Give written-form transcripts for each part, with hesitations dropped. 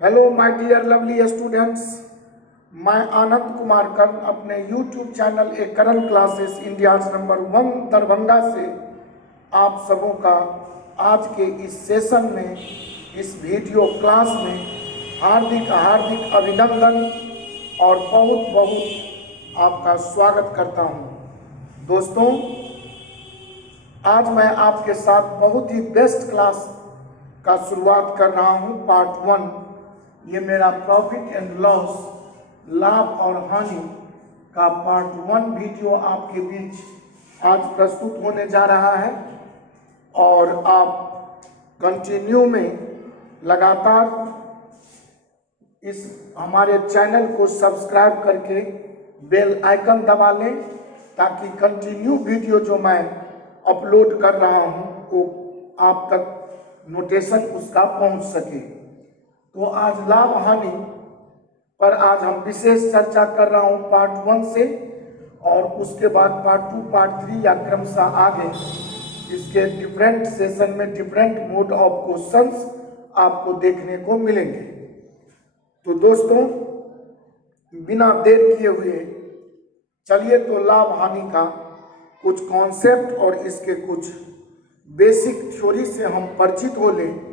Hello my dear lovely students, मैं आनंद कुमार कर्ण अपने YouTube channel A Karan classes India's number 1 Darbhanga से आप सबों का आज के इस सेशन में, इस वीडियो क्लास में हार्दिक हार्दिक अभिनंदन और बहुत बहुत आपका स्वागत करता हूं। दोस्तों, आज मैं आपके साथ बहुत ही बेस्ट क्लास का शुरुआत कर रहा हूं, पार्ट 1। ये मेरा प्रॉफिट एंड लॉस, लाभ और हानि का पार्ट 1 वीडियो आपके बीच आज प्रस्तुत होने जा रहा है और आप कंटिन्यू में लगातार इस हमारे चैनल को सब्सक्राइब करके बेल आइकन दबा लें ताकि कंटिन्यू वीडियो जो मैं अपलोड कर रहा हूं वो आप तक नोटिफिकेशन उसका पहुंच सके। तो आज लाभ हानि पर आज हम विशेष चर्चा कर रहा हूं पार्ट 1 से, और उसके बाद पार्ट 2, पार्ट 3 या क्रमशः आगे इसके डिफरेंट सेशन में डिफरेंट मोड ऑफ क्वेश्चंस आपको देखने को मिलेंगे। तो दोस्तों, बिना देर किए हुए चलिए तो लाभ हानि का कुछ कॉन्सेप्ट और इसके कुछ बेसिक थ्योरी से हम परिचित हो लें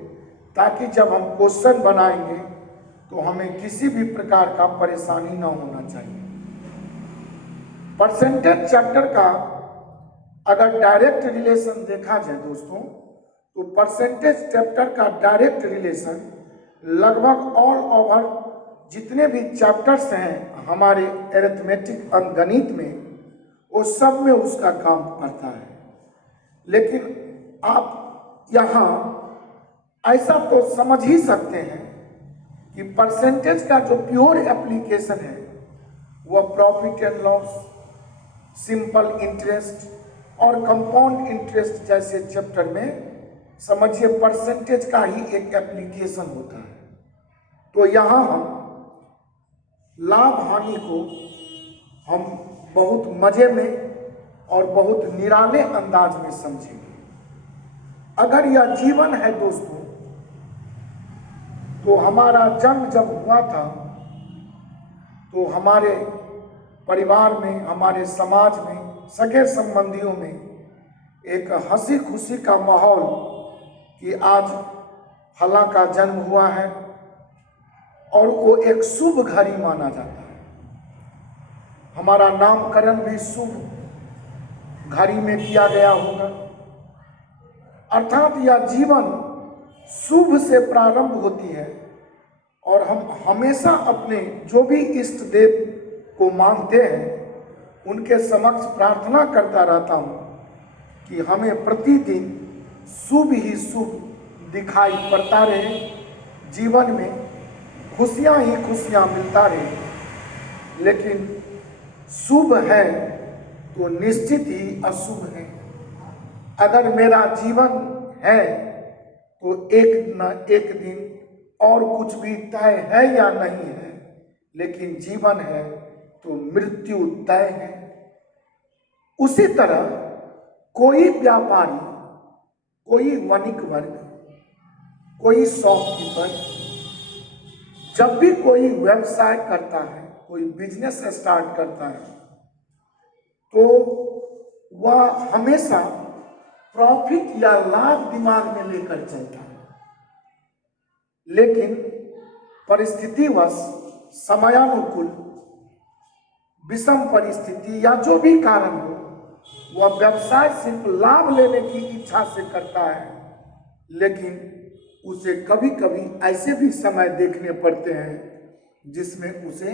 ताकि जब हम क्वेश्चन बनाएंगे तो हमें किसी भी प्रकार का परेशानी न होना चाहिए। परसेंटेज चैप्टर का अगर डायरेक्ट रिलेशन देखा जाए दोस्तों, तो परसेंटेज चैप्टर का डायरेक्ट रिलेशन लगभग ऑल ओवर जितने भी चैप्टर्स हैं हमारे अरिथमेटिक अंकगणित में, वो सब में उसका काम पड़ता है। लेकिन आप यहाँ ऐसा तो समझ ही सकते हैं कि परसेंटेज का जो प्योर एप्लीकेशन है वह profit and loss, simple interest और कंपाउंड इंटरेस्ट जैसे चैप्टर में समझिए परसेंटेज का ही एक एप्लीकेशन होता है। तो यहाँ हम लाभ हानि को हम बहुत मजे में और बहुत निराले अंदाज में समझेंगे। अगर यह जीवन है दोस्तों, तो हमारा जन्म जब हुआ था तो हमारे परिवार में, हमारे समाज में, सगे संबंधियों में एक हंसी खुशी का माहौल कि आज फला का जन्म हुआ है और वो एक शुभ घड़ी माना जाता है। हमारा नामकरण भी शुभ घड़ी में किया गया होगा। अर्थात यह जीवन शुभ से प्रारंभ होती है और हम हमेशा अपने जो भी इष्ट देव को मानते हैं उनके समक्ष प्रार्थना करता रहता हूँ कि हमें प्रतिदिन शुभ ही शुभ दिखाई पड़ता रहे, जीवन में खुशियाँ ही खुशियाँ मिलता रहे। लेकिन शुभ है तो निश्चित ही अशुभ है। अगर मेरा जीवन है तो एक न एक दिन और कुछ भी तय है या नहीं है, लेकिन जीवन है तो मृत्यु तय है। उसी तरह कोई व्यापारी, कोई वणिक वर्ग, कोई शॉपकीपर जब भी कोई व्यवसाय करता है, कोई बिजनेस स्टार्ट करता है, तो वह हमेशा प्रॉफिट या लाभ दिमाग में लेकर चलता है। लेकिन परिस्थितिवश, समयानुकूल, विषम परिस्थिति या जो भी कारण हो, वह व्यवसाय सिर्फ लाभ लेने की इच्छा से करता है। लेकिन उसे कभी कभी ऐसे भी समय देखने पड़ते हैं जिसमें उसे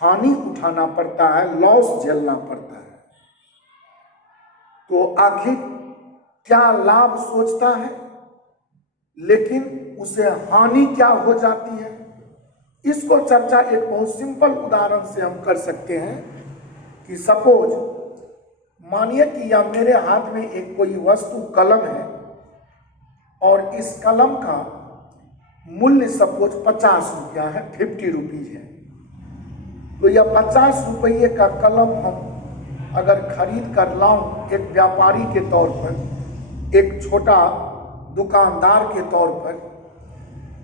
हानि उठाना पड़ता है, लॉस झेलना पड़ता है। तो आखिर क्या लाभ सोचता है लेकिन उसे हानि क्या हो जाती है, इसको चर्चा एक बहुत सिंपल उदाहरण से हम कर सकते हैं कि सपोज मानिए कि या मेरे हाथ में एक कोई वस्तु कलम है और इस कलम का मूल्य सपोज 50 रुपया है, 50 रुपीज है। तो यह 50 रुपये का कलम हम अगर खरीद कर लाऊं एक व्यापारी के तौर पर, एक छोटा दुकानदार के तौर पर,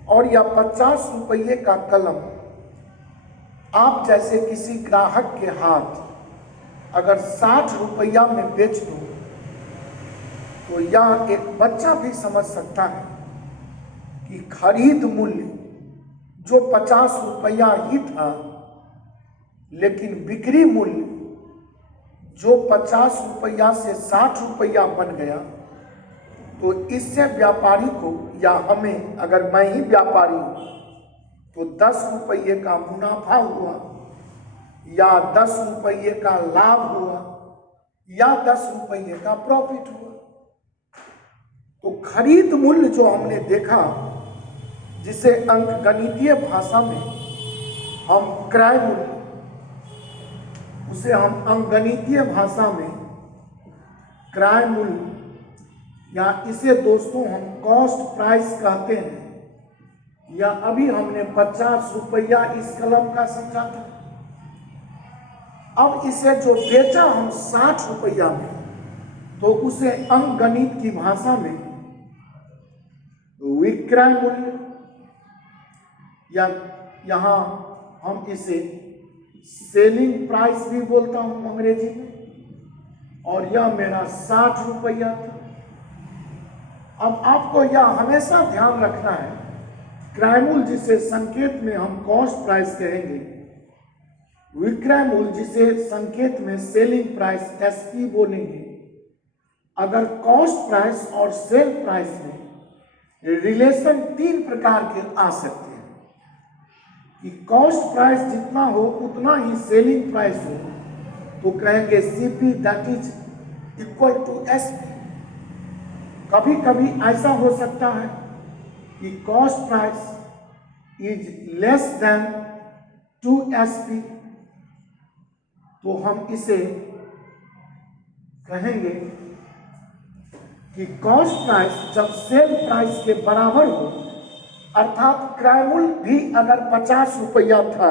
और यह 50 रुपये का कलम आप जैसे किसी ग्राहक के हाथ अगर 60 रुपया में बेच दो तो यह एक बच्चा भी समझ सकता है कि खरीद मूल्य जो 50 रुपया ही था, लेकिन बिक्री मूल्य जो 50 रुपया से 60 रुपया बन गया, तो इससे व्यापारी को या हमें, अगर मैं ही व्यापारी हूँ, तो 10 रुपये का मुनाफा हुआ या 10 रुपये का लाभ हुआ या 10 रुपये का प्रॉफिट हुआ। तो खरीद मूल्य जो हमने देखा, जिसे अंकगणितीय भाषा में हम क्रय मूल्य, उसे हम अंकगणितीय भाषा में क्रय मूल्य या इसे दोस्तों हम कॉस्ट प्राइस कहते हैं, या अभी हमने 50 रुपया इस कलम का समझा था। अब इसे जो बेचा हम 60 रुपया में, तो उसे अंकगणित की भाषा में विक्रय मूल्य, या यहाँ हम इसे सेलिंग प्राइस भी बोलता हूँ अंग्रेजी में, और यह मेरा 60 रुपया था। अब आपको यह हमेशा ध्यान रखना है, क्रय मूल्य जिसे संकेत में हम कॉस्ट प्राइस कहेंगे, विक्रय मूल्य जिसे संकेत में सेलिंग प्राइस एसपी बोलेंगे। अगर कॉस्ट प्राइस और सेल प्राइस में रिलेशन 3 प्रकार के आ सकते हैं कि कॉस्ट प्राइस जितना हो उतना ही सेलिंग प्राइस हो, तो कहेंगे CP that is equal to SP. कभी कभी ऐसा हो सकता है कि cost price is less than 2SP, तो हम इसे कहेंगे कि कॉस्ट प्राइस जब सेल प्राइस के बराबर हो, अर्थात क्रय मूल्य भी अगर 50 रुपया था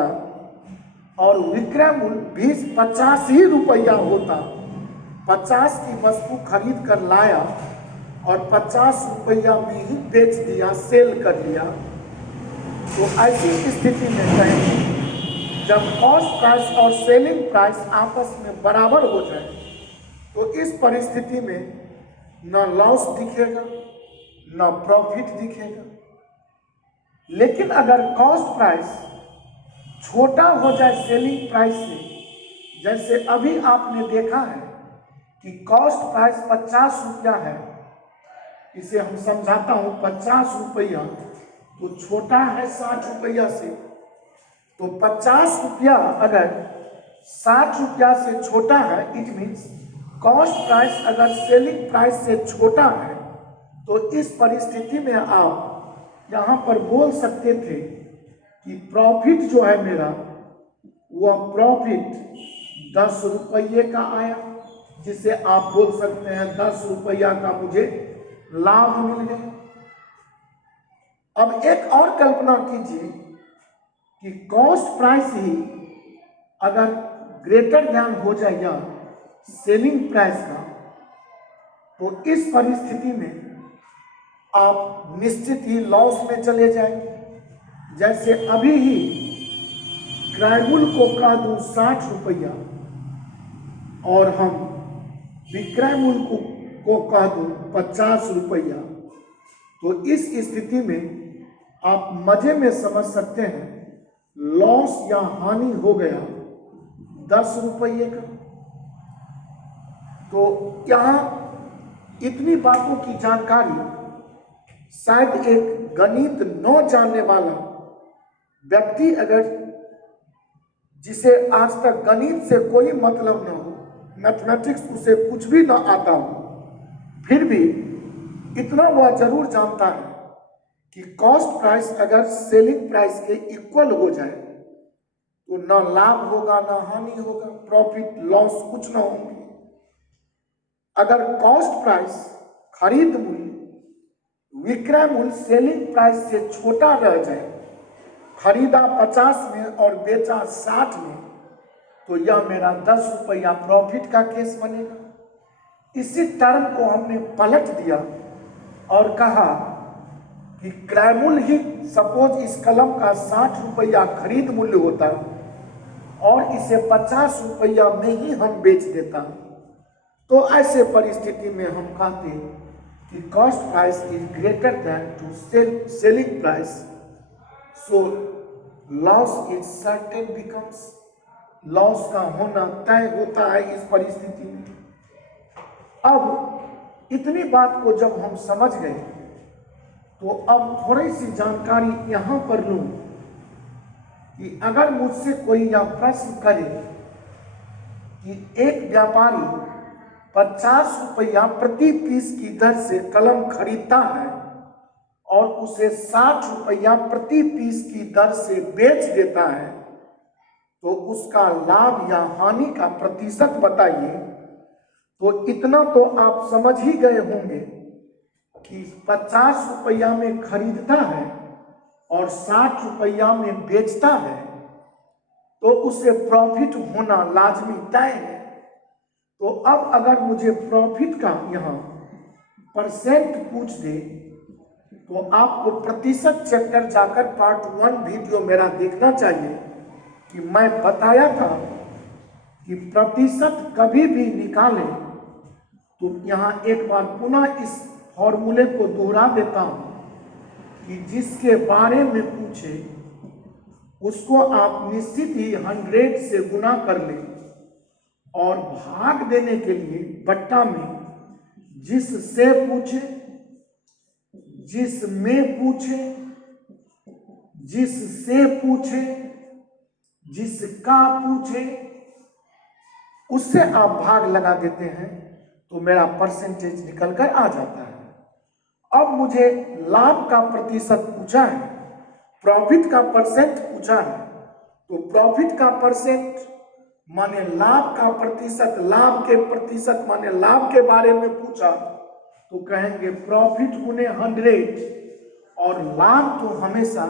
और विक्रय मूल्य भी 50 ही रुपया होता, 50 की वस्तु खरीद कर लाया और 50 रुपया में ही बेच दिया, सेल कर दिया, तो ऐसी स्थिति में कहेंगे जब कॉस्ट प्राइस और सेलिंग प्राइस आपस में बराबर हो जाए, तो इस परिस्थिति में न लॉस दिखेगा न प्रॉफिट दिखेगा। लेकिन अगर कॉस्ट प्राइस छोटा हो जाए सेलिंग प्राइस से, जैसे अभी आपने देखा है कि कॉस्ट प्राइस 50 रुपया है, इसे हम समझाता हूँ 50 रुपया तो छोटा है 60 रुपया से, तो 50 रुपया अगर 60 रुपया से छोटा है, इट मीन्स कॉस्ट प्राइस अगर सेलिंग प्राइस से छोटा है, तो इस परिस्थिति में आप यहाँ पर बोल सकते थे कि प्रॉफिट जो है मेरा, वह प्रॉफिट 10 रुपये का आया, जिसे आप बोल सकते हैं 10 रुपया का मुझे लाभ मिल गया। अब एक और कल्पना कीजिए कि कॉस्ट प्राइस ही अगर ग्रेटर देन हो जाएगा सेलिंग प्राइस का, तो इस परिस्थिति में आप निश्चित ही लॉस में चले जाएंगे। जैसे अभी ही क्रय मूल्य को कह दूं 60 रुपया और हम विक्रय मूल्य को कह दूं 50 रुपया, तो इस स्थिति में आप मजे में समझ सकते हैं लॉस या हानि हो गया 10 रुपये का। तो यहाँ इतनी बातों की जानकारी शायद एक गणित न जानने वाला व्यक्ति, अगर जिसे आज तक गणित से कोई मतलब न हो, मैथमेटिक्स उसे कुछ भी न आता हो, फिर भी इतना वह जरूर जानता है कि कॉस्ट प्राइस अगर सेलिंग प्राइस के इक्वल हो जाए तो न लाभ होगा न हानि होगा, प्रॉफिट लॉस कुछ ना होंगे। अगर कॉस्ट प्राइस खरीद मूल्य विक्रय मूल्य सेलिंग प्राइस से छोटा रह जाए, खरीदा 50 में और बेचा 60 में, तो यह मेरा 10 रुपया प्रॉफिट का केस बनेगा। इसी टर्म को हमने पलट दिया और कहा कि क्रय मूल्य ही सपोज इस कलम का 60 रुपया खरीद मूल्य होता और इसे 50 रुपया में ही हम बेच देता, तो ऐसे परिस्थिति में हम कहते कि cost price is greater than to selling price, so loss is certain becomes, loss का होना तय होता है इस परिस्थिति में। अब इतनी बात को जब हम समझ गए तो अब थोड़ी सी जानकारी यहां पर लूं कि अगर मुझसे कोई यह प्रश्न करे कि एक व्यापारी 50 रुपया प्रति पीस की दर से कलम खरीदता है और उसे 60 रुपया प्रति पीस की दर से बेच देता है, तो उसका लाभ या हानि का प्रतिशत बताइए। तो इतना तो आप समझ ही गए होंगे कि 50 रुपया में खरीदता है और 60 रुपया में बेचता है, तो उसे प्रॉफिट होना लाजमी तय है। तो अब अगर मुझे प्रॉफिट का यहाँ परसेंट पूछ दे तो आपको प्रतिशत चैप्टर जाकर पार्ट 1 वीडियो मेरा देखना चाहिए कि मैं बताया था कि प्रतिशत कभी भी निकालें तो यहाँ एक बार पुनः इस फॉर्मूले को दोहरा देता हूँ कि जिसके बारे में पूछे उसको आप निश्चित ही 100 से गुना कर लें और भाग देने के लिए बट्टा में जिससे पूछे, जिसमें पूछे, जिससे पूछे, जिसका पूछे, उससे आप भाग लगा देते हैं तो मेरा परसेंटेज निकल कर आ जाता है। अब मुझे लाभ का प्रतिशत पूछा है, प्रॉफिट का परसेंट पूछा है, तो प्रॉफिट का परसेंट माने लाभ का प्रतिशत, लाभ के प्रतिशत माने लाभ के बारे में पूछा तो कहेंगे प्रॉफिट गुने 100, और लाभ तो हमेशा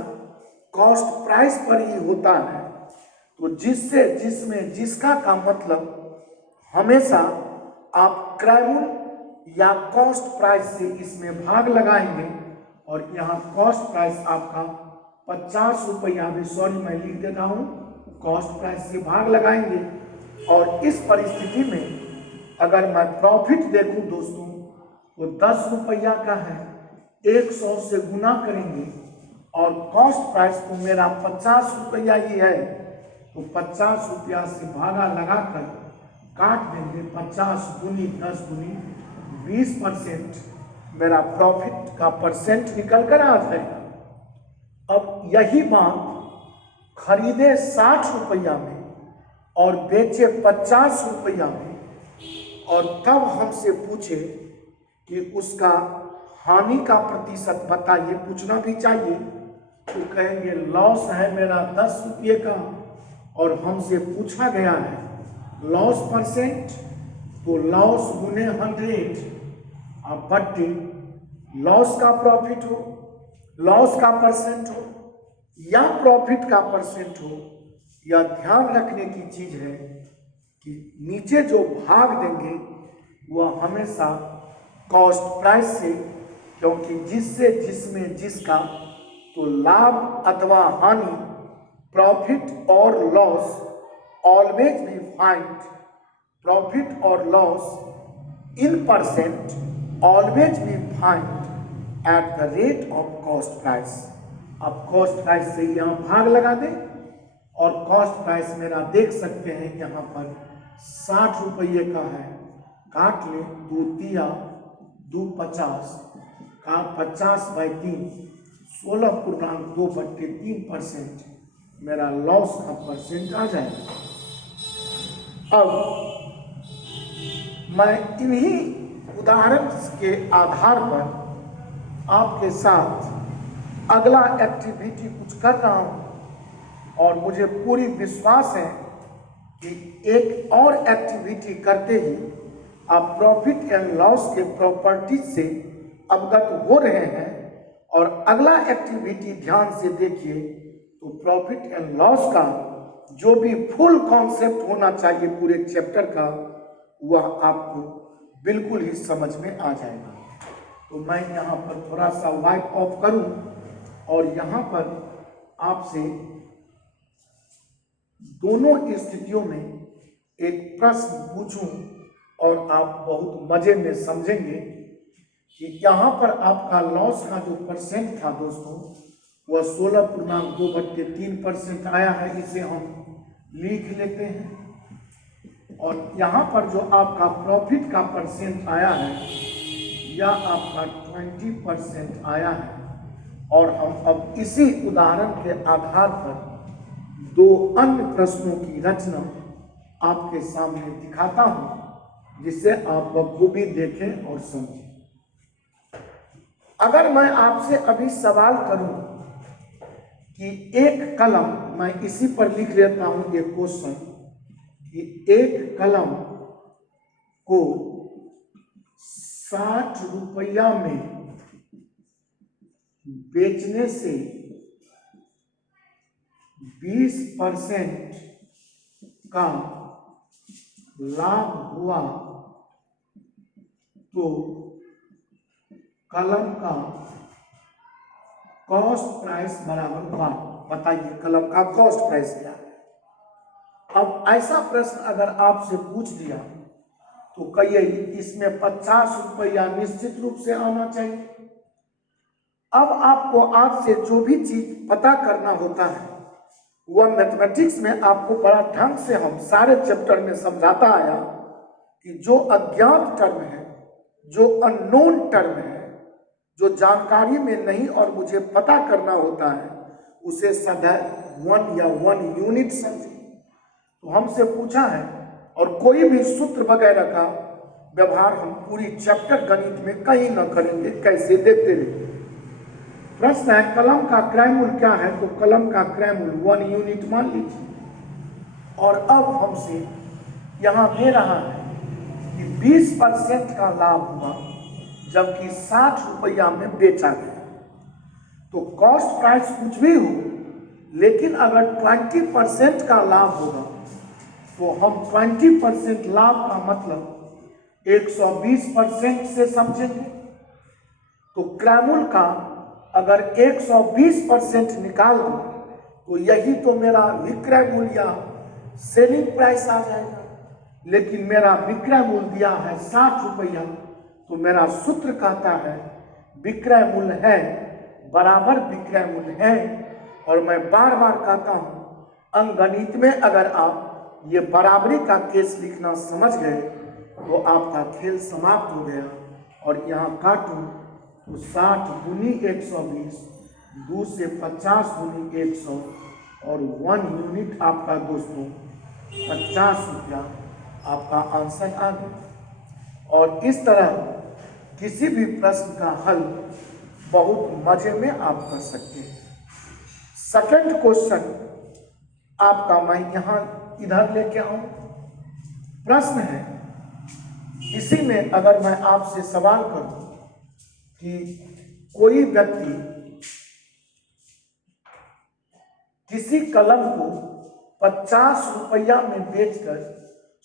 कॉस्ट प्राइस पर ही होता है। तो जिससे, जिसमें, जिसका का मतलब हमेशा आप क्रय मूल्य या कॉस्ट प्राइस से इसमें भाग लगाएंगे और यहाँ कॉस्ट प्राइस आपका 50 रुपया में, सॉरी मैं लिख देता हूँ, कॉस्ट प्राइस से भाग लगाएंगे। और इस परिस्थिति में अगर मैं प्रॉफिट देखूं दोस्तों तो 10 रुपया का है, 100 से गुना करेंगे और कॉस्ट प्राइस तो मेरा 50 रुपया ही है, तो 50 रुपया से भागा लगाकर काट देंगे, 50 गुनी 10 गुनी 20%, मेरा प्रॉफिट का परसेंट निकल कर आ जाएगा। अब यही बात खरीदे 60 रुपया में और बेचे 50 रुपया में, और तब हमसे पूछे कि उसका हानि का प्रतिशत बताइए, पूछना भी चाहिए, तो कहेंगे लॉस है मेरा 10 रुपये का और हमसे पूछा गया है लॉस परसेंट, तो लॉस गुने 100 अब बट्टे लॉस का प्रॉफिट हो, लॉस का परसेंट हो या प्रॉफिट का परसेंट हो। यह ध्यान रखने की चीज है कि नीचे जो भाग देंगे वह हमेशा कॉस्ट प्राइस से, क्योंकि जिससे, जिसमें, जिसका, तो लाभ अथवा हानि, प्रॉफिट और loss always be find, profit और loss in percent always be find at the rate of cost price. अब कॉस्ट प्राइस से यहाँ भाग लगा दें और कॉस्ट प्राइस मेरा देख सकते हैं यहाँ पर 60 रुपये का है, काट ले 2 तिया 2 50 का 50/3 16.2/3% मेरा लॉस का परसेंट आ जाएगा। अब मैं इन्हीं उदाहरण के आधार पर आपके साथ अगला एक्टिविटी कुछ कर रहा हूँ और मुझे पूरी विश्वास है कि एक और एक्टिविटी करते ही आप प्रॉफिट एंड लॉस के प्रॉपर्टीज से अवगत हो रहे हैं। और अगला एक्टिविटी ध्यान से देखिए, तो प्रॉफिट एंड लॉस का जो भी फुल कॉन्सेप्ट होना चाहिए पूरे चैप्टर का, वह आपको बिल्कुल ही समझ में आ जाएगा। तो मैं यहाँ पर थोड़ा सा वाइप ऑफ करूं और यहाँ पर आपसे दोनों स्थितियों में एक प्रश्न पूछूं और आप बहुत मजे में समझेंगे कि यहाँ पर आपका लॉस का जो परसेंट था दोस्तों वह 16.2/3% आया है। इसे हम लिख लेते हैं। और यहाँ पर जो आपका प्रॉफिट का परसेंट आया है यह आपका 20% आया है। और हम अब इसी उदाहरण के आधार पर दो अन्य प्रश्नों की रचना आपके सामने दिखाता हूं जिसे आप बखूबी देखें और समझें। अगर मैं आपसे अभी सवाल करूं कि एक कलम, मैं इसी पर लिख लेता हूं एक क्वेश्चन, कि एक कलम को 60 रुपया में बेचने से 20% का लाभ हुआ तो कलम का कॉस्ट प्राइस बराबर हुआ। बताइए कलम का कॉस्ट प्राइस क्या है। अब ऐसा प्रश्न अगर आपसे पूछ दिया तो कहिए इसमें 50 रुपया निश्चित रूप से आना चाहिए। अब आपको आपसे जो भी चीज पता करना होता है वह मैथमेटिक्स में आपको बड़ा ढंग से हम सारे चैप्टर में समझाता आया कि जो अज्ञात टर्म है, जो अननोन टर्म है, जो जानकारी में नहीं और मुझे पता करना होता है उसे सदैव 1 या 1 यूनिट समझे। तो हमसे पूछा है और कोई भी सूत्र वगैरह का व्यवहार हम पूरी चैप्टर गणित में कहीं ना करेंगे, कैसे देखते रहिए। प्रश्न है कलम का क्रय मूल्य क्या है, तो कलम का क्रय मूल्य 1 यूनिट मान लीजिए। और अब हमसे यहाँ दे रहा है कि 20% का लाभ हुआ जबकि 60 रुपया में बेचा गया। तो कॉस्ट प्राइस कुछ भी हो, लेकिन अगर 20% का लाभ होगा तो हम 20% लाभ का मतलब 120% से समझेंगे। तो क्रय मूल्य का अगर 120% निकाल दो तो यही तो मेरा विक्रय मूल्य या सेलिंग प्राइस आ जाएगा। लेकिन मेरा विक्रय मूल्य दिया है 60 रुपया, तो मेरा सूत्र कहता है विक्रय मूल्य है बराबर विक्रय मूल्य है। और मैं बार बार कहता हूं अंकगणित में अगर आप ये बराबरी का केस लिखना समझ गए तो आपका खेल समाप्त हो गया। और यहाँ काटूं तो 60 गुनी 120, 2 से 50 गुनी 100 और 1 यूनिट आपका दोस्तों 50 रुपया आपका आंसर आ गया। और इस तरह किसी भी प्रश्न का हल बहुत मजे में आप कर सकते हैं। सेकंड क्वेश्चन आपका मैं यहाँ इधर लेके आऊं। प्रश्न है इसी में अगर मैं आपसे सवाल करूं कि कोई व्यक्ति किसी कलम को 50 रुपया में बेचकर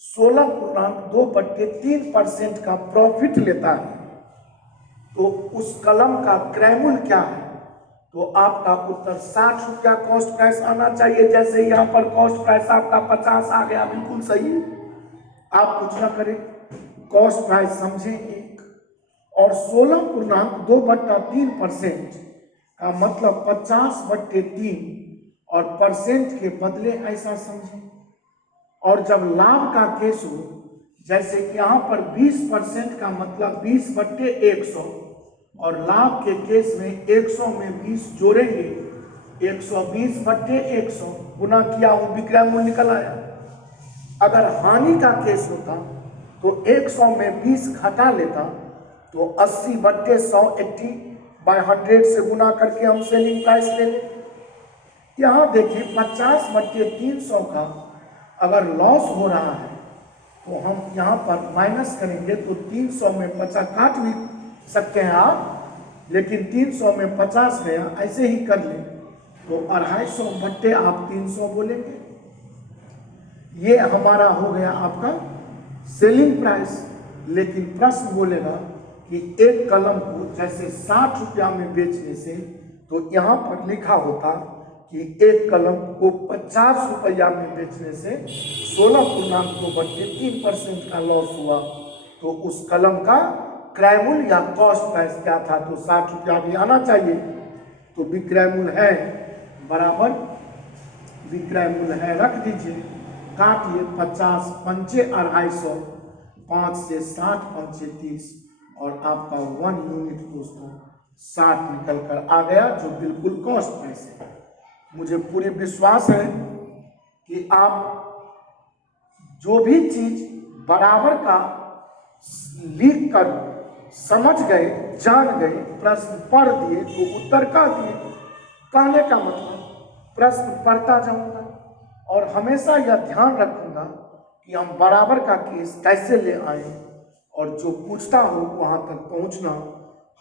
16.2/3% का प्रॉफिट लेता है तो उस कलम का क्रय मूल्य क्या है। तो आपका उत्तर 60 रुपया कॉस्ट प्राइस आना चाहिए। जैसे यहाँ पर कॉस्ट प्राइस आपका 50 आ गया, बिल्कुल सही। आप कुछ ना करें, कॉस्ट प्राइस समझें एक, और 16.2/3% का मतलब 50/3 और परसेंट के बदले ऐसा समझें। और जब लाभ का केस हो, जैसे कि यहाँ पर 20% का मतलब 20/100 और लाभ के केस में 100 में 20 जोड़ेंगे, 120/100 गुना किया हूँ, विक्रय मूल्य निकल आया। अगर हानि का केस होता तो 100 में 20 घटा लेता तो 80/100 80/100 से गुना करके हम सेलिंग प्राइस ले लें। यहाँ देखिए 50/300 का अगर लॉस हो रहा है तो हम यहाँ पर माइनस करेंगे तो 300 में 50 काट भी सकते हैं आप, लेकिन 300 में 50 गया, ऐसे ही कर लें तो 250 आप 300 बोलेंगे। ये हमारा हो गया आपका सेलिंग प्राइस। लेकिन प्रश्न बोलेगा कि एक कलम को जैसे 60 रुपया में बेचने से, तो यहाँ पर लिखा होता कि एक कलम को 50 रुपया में बेचने से 16.3% का लॉस हुआ, तो उस कलम का क्रय मूल्य या कॉस्ट प्राइस क्या था, तो 60 रुपया भी आना चाहिए। तो विक्रय मूल्य है बराबर, विक्रय मूल्य है रख दीजिए, काटिए 50 पंचे 250, 5 से 60 पंचे 30, और आपका 1 यूनिट दोस्तों 60 निकल कर आ गया, जो बिल्कुल कॉस्ट प्राइस है। मुझे पूरी विश्वास है कि आप जो भी चीज बराबर का लिख कर समझ गए, जान गए, प्रश्न पढ़ दिए तो उत्तर कह दिए। कहने का मतलब प्रश्न पढ़ता जाऊंगा और हमेशा यह ध्यान रखूंगा कि हम बराबर का केस कैसे ले आए, और जो पूछता हो वहां तक पहुंचना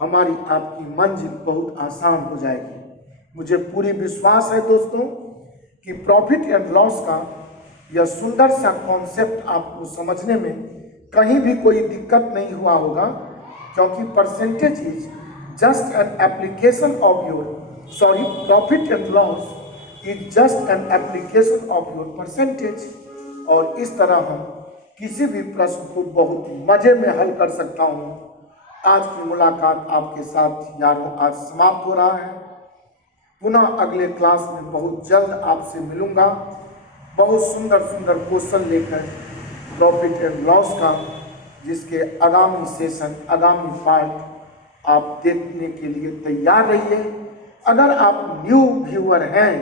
हमारी आपकी मंजिल बहुत आसान हो जाएगी। मुझे पूरी विश्वास है दोस्तों कि प्रॉफिट एंड लॉस का यह सुंदर सा कॉन्सेप्ट आपको समझने में कहीं भी कोई दिक्कत नहीं हुआ होगा, क्योंकि percentage is just an application of your profit and loss is just an application of your percentage. और इस तरह हम किसी भी प्रश्न को बहुत मजे में हल कर सकता हूँ। आज की मुलाकात आपके साथ यारों आज समाप्त हो रहा है। पुनः अगले क्लास में बहुत जल्द आपसे मिलूंगा, बहुत सुंदर सुंदर क्वेश्चन लेकर प्रॉफिट एंड लॉस का, जिसके आगामी सेशन, आगामी पार्ट आप देखने के लिए तैयार रहिए। अगर आप न्यू व्यूअर हैं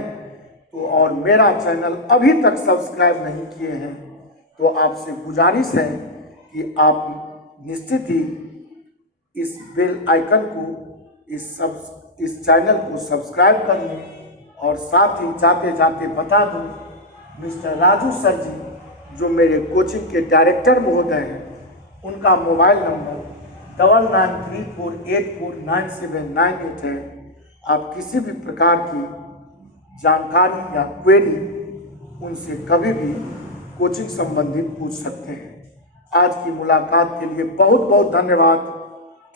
तो और मेरा चैनल अभी तक सब्सक्राइब नहीं किए हैं, तो आपसे गुजारिश है कि आप निश्चित ही इस बेल आइकन को, इस चैनल को सब्सक्राइब कर लें। और साथ ही जाते जाते बता दूं, मिस्टर राजू सर जी जो मेरे कोचिंग के डायरेक्टर महोदय हैं, उनका मोबाइल नंबर 9934849798 है। आप किसी भी प्रकार की जानकारी या क्वेरी उनसे कभी भी कोचिंग संबंधित पूछ सकते हैं। आज की मुलाकात के लिए बहुत बहुत धन्यवाद।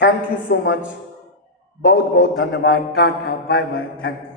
थैंक यू सो मच, बहुत बहुत धन्यवाद। Tata, bye bye, thank you.